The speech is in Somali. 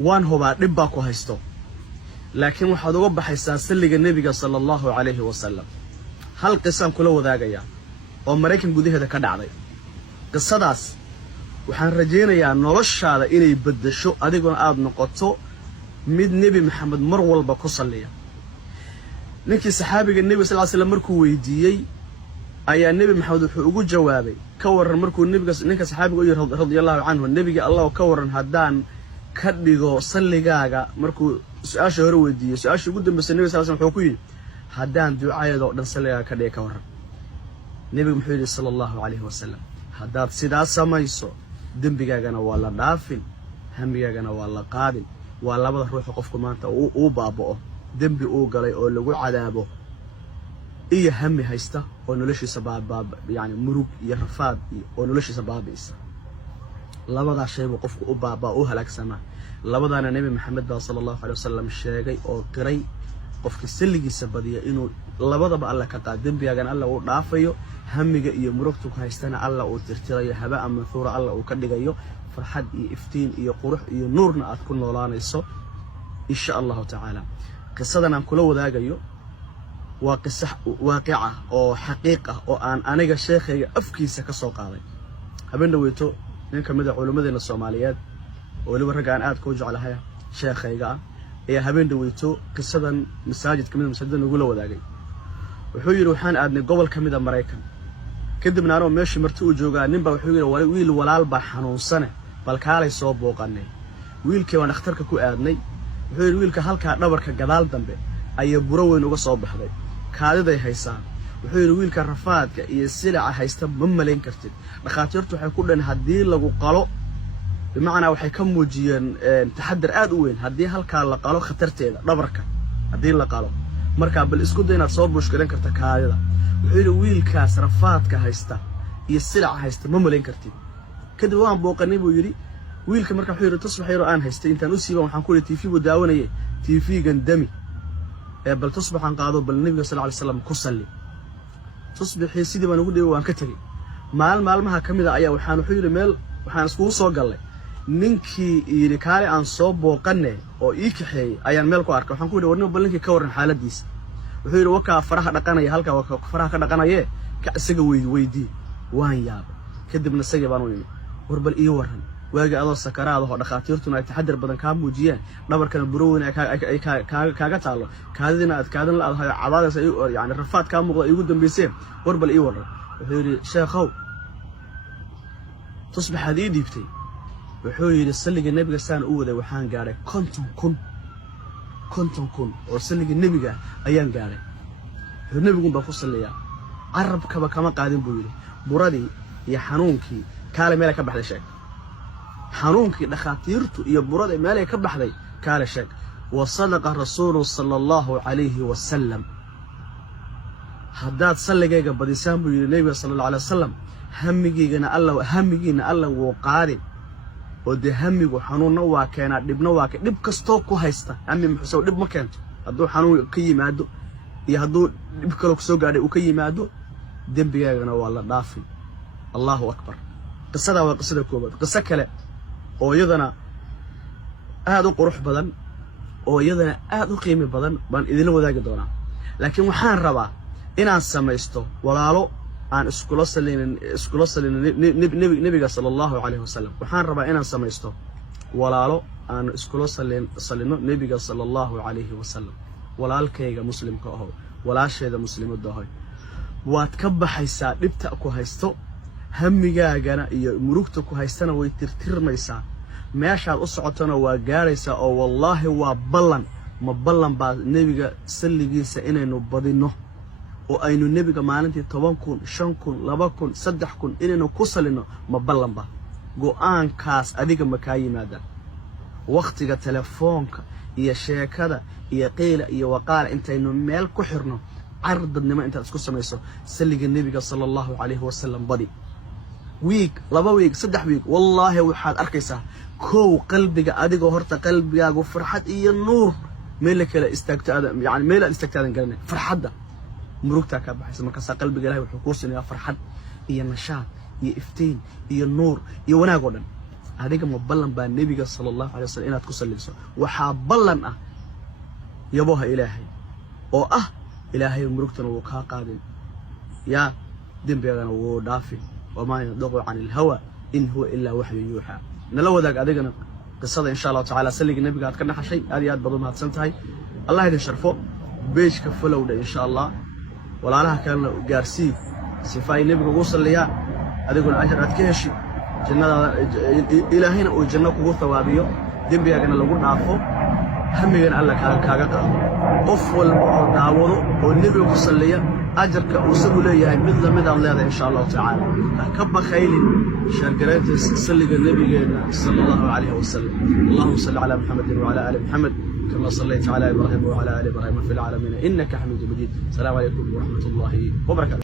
وان هو بعد باكو هيستو لكن waxaad uga baxaysaa salliga nabiga sallallahu alayhi wasallam hal qisan kula wadaagaya oo Mareykan gudaheeda ka dhacday qisadaas waxaan rajaynayaa noloshaada inay bedesho adigoo aad noqoto mid nabi maxamed mar walba ku salliya ninkii saxaabiga nabi sallallahu alayhi wasallam markuu weydiiyay ayaa nabi maxamed wuxuu ugu jawaabay ka waran markuu nabiga ninka saxaabiga u yiri radiyallahu anhu nabiga allah ka waran hadaan ka dhigo salligaaga markuu su'aasha hore weydiiyay su'aasha ugu dambeysay nabi sallallahu alayhi wasallam wuxuu ku yiri hadaan ducayado dhan salligaaga ka dhiga ka waran nabiga muxuu yiri sallallahu alayhi wasallam hadaad sidaas samayso dambigaagana waa la dhaafin hamigaagana waa la qaadin waa labada ruux qofku maanta uu baabao dambi uu galay oo lagu cadaabo iyo hami haysta oo noloshiisa baab yani murug iyo rafaad oo noloshiisa baabiisa labada shay uu qofku u baabaa oo halaagsama labadana nabi maxamed sallallahu alayhi wasallam sheegay oo qiray qofka salligiisa badiya inuu labadaba alla ka qaad dambigaagana alla uu dhaafayo hamiga iyo murugtu ku haystana alla uu tirtirayo haba ama thura alla uu ka dhigayo farxad iyo iftiin iyo qurux iyo nuurna aad ku noolaanayso insha Allah ta'ala qisadan aan kula wadaagayo waa qisa waaqica oo xaqiiqa oo aan aniga sheekayga afkiisa ka soo qaaday habeen dhaweyto nin kamid ah culimadeena Soomaaliyeed oo waliba rag aan aad ku jecelahay sheekayga ayaa habeen dhaweyto qisadan masaajid kamid masaajidan ugu la wadaagay wuxuu yiri waxaan aadnay gobol kamid ah Mareykan kadibna anoo meeshii martii uu joogaa ninba wuxuu yiri wiil walaal baa xanuunsan bal kaalay soo booqanay wiilkii waan dhakhtarka ku aadnay wuxuu yiri wiilka halka dhabarka gadaal dambe ayaa buro weyn uga soo baxday kaadiday haysaan wuxuu yiri wiilka rafaadka iyo silaca haysta ma maleyn kartid dhaqaatiirtu waxay ku dhan hadii lagu qalo bimacna waxay ka muujiyeen taxaddar aad u weyn hadii halka la qalo khatarteeda dhabarka hadii la qalo marka bal isku day inaad soo buushgaran karta kaadida wuxuu yiri wiilkaas rafaadka haysta iyo silaca haysta ma maleyn kartid kadib waan booqanay buu yiri wiilka marka wuxuu yiri tusbax yar oo aan haystay intaan u siiban waxaan ku leeyahay TV buu daawanayay TV-gan dami bal tusbaxan qaado bal nabiga sallallahu alayhi wasallam ku salli tusbaxii sidii baan ugu dheeyo waan ka tagay maalmaha kamida ayaa waxaan wuxuu yiri meel waxaan isku soo galay ninkii yiri kaale aan soo booqanay oo ii kaxeeyay ayaan meel ku arkay waxaan ku yiri warnimo balinkii ka waran xaaladiisa wuxuu yiri waka faraha dhaqanaya halka waka faraha ka dhaqanaya ka isaga weydii waan yaab kadibna isaga baan u yimi war bal ii waran waaga adoo sakaraad oo dhaqaatiirtuna ay taxaddar badan ka muujiyeen dhabarkana burooyin ay kaaga taalo kaadidina aad kaadan la aadahay cabaadaas ay yani rafaad ka muuqdo ay ugu dambeyseen war bal ii waran wuxuu yiri sheekhow tusbaxadii dhiibtay wuxuu yiri salliga nabiga saan u waday waxaan gaaray 50,000 oo salliga nabiga ayaan gaaray nabigu baa ku salliya arabkaba kama qaadin buu yiri buradii iyo xanuunkii kaale meel ka baxday sheeg xanuunkii dhaqaatiirtu iyo burada meel ka baxday kaale sheeg wa sadaqa rasuulu sallallahu alayhi wasallam hadaad salligayga badisaan buu yiri nabiga sallallahu alayhi wasallam hamigiina alla wuu qaadin oo de hamigu xanuunna waa keena dibna waa dib kasto ku haysta hami muxuu dib ma keento haduu xanuun ka yimaado iyo haduu dib kale ku soo gaadhay uu ka yimaado dambigaagana waa la dhaafin Allahu akbar qisada waa qisada koobaad qisa kale oo iyadana aad u qurux badan oo iyadana aad u qiimo badan baan idin wadaagi doonaa laakiin waxaan rabaa inaan samaysto walaalo aan iskula salin nabiga sallallahu alayhi wasallam waxaan rabaa inaan samaysto walaalo aan iskula salino nabiga sallallahu alayhi wasallam walaalkayga muslimka ah walaasheeda muslimadda ah waad ka baxaysaa dhibta ku haysto hamigaagana iyo murugta ku haystana way tirtirmaysaa meeshaad u socotana waa gaaraysaa oo wallahi waa ballan baa nabiga salligiisa inaynu badino oo aynu nabiga maalintii 10,000 5,000 2,000 3,000 inaynu ku salino ma ballan baa go'aankaas adiga ma ka yimaada waqtiga telefoonka iyo sheekada iyo qeyla iyo waqaal intaynu meel ku xirno ardadnimo inta isku samayso salliga nabiga sallallahu alayhi wasallam badi week 2 week 3 week wallahi waxaad arkaysaa koow qalbiga adiga horta qalbigaagu farxad iyo nuur meel kale istaagtaada yani meel istaagtaadan galnay farxadda murugta ka baxaysa marka qalbiga Ilaahay wuxuu ku siinayaa farxad iyo nashaad iyo iftiin iyo nuur iyo wanaag oo dhan هذيك مبلن بان النبي صلى الله عليه وسلم إنها تكسلسو وحابلن يبوها إلهي أو إلهي مركتنا وكها قادم يا دين بيغنا ودافي وما ينطق عن الهوى إن هو إلا وحي يوحى نلو ذاك أدينا قصة إن شاء الله تعالى سلق النبي قاعد كنا حشي آديات بدون ما تسنتهاي الله يدين شرفه بيش كفلوا إن شاء الله ولا لها كان جارسي صفاي النبي وصل ليا أديكون أجر أتكهشي جنة إلهينا وجنة قوة ثوابيو دين بيغنا لو نعرفه همينا الله كاغا أفضل دعوه والنبي وصل ليا أجرك وسبوا لي مثل الله إن شاء الله تعالى كب خيل شرقرات سلق النبي صلى الله عليه وسلم اللهم صل على محمد وعلى آل محمد كما صليت على إبراهيم وعلى آل إبراهيم في العالمين إنك حميد مجيد السلام عليكم ورحمة الله وبركاته.